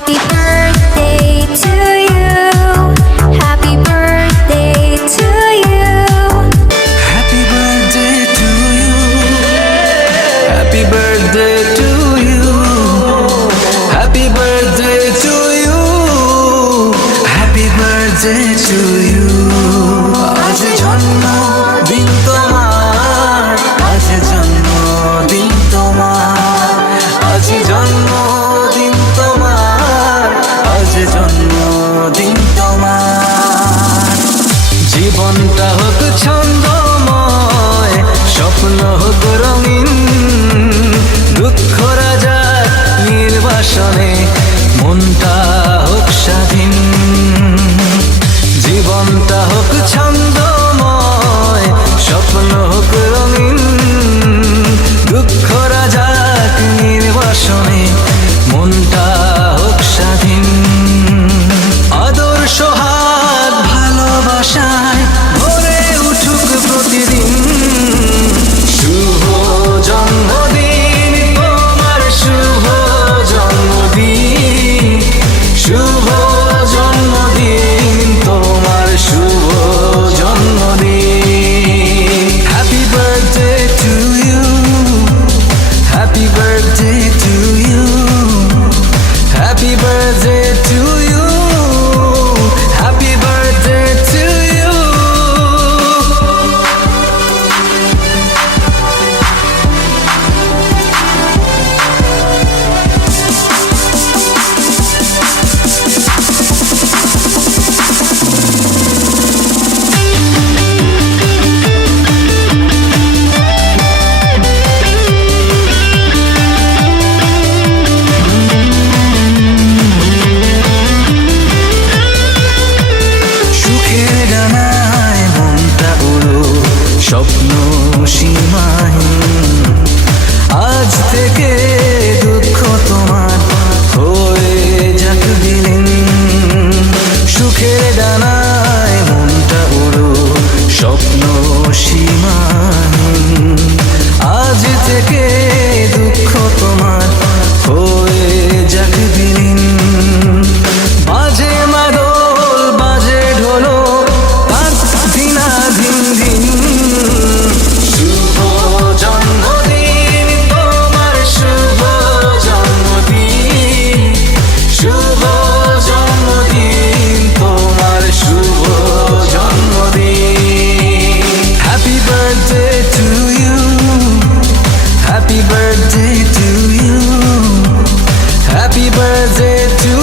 Happy birthday to you. Happy birthday to you. Happy birthday to you. Happy birthday to you. Happy birthday to you. Happy birthday to you. আজ জন্মদিন তোমার, আজ জন্মদিন তোমার, আজ জন্মদিন তোমার, আজ জন্মদিন তোমার। জীবনটা হোক ছন্দময়, স্বপ্ন হোক রঙিন, দুঃখ রাজার নির্বাসনে মনটা হোক স্বাধীন। জীবনটা হোক ছন্দময়, স্বপ্ন হোক রঙিন, দুঃখ রাজার নির্বাসনে মনটা হোক স্বাধীন। আদর্শ হাত ভালোবাসায় ভরে উঠুক প্রতিদিন। শুভ জন্মদিন তোমার, শুভ জন্মদিন, শুভ জন্মদিন তোমার, শুভ জন্মদিন। Happy birthday to you, happy birthday to you, happy birthday to you, happy birthday to you. সুখের ডানায় মনটা উড়ো, স্বপ্ন সীমাহীন। আজ থেকে দুঃখ তোমার হয়ে যাক বিলীন। সুখের ডানায় মনটা উড়ো, স্বপ্ন সীমাহীন। আজ থেকে দুঃখ তোমার হয়ে যাক বিলীন। বাজে মাদল বাজে ঢোলো, তার দিনা ধিন ধিন। শুভ জন্মদিন তোমার, শুভ জন্মদিন, শুভ জন্মদিন তোমার, শুভ জন্মদিন। Happy birthday to you, happy birthday to you, happy birthday two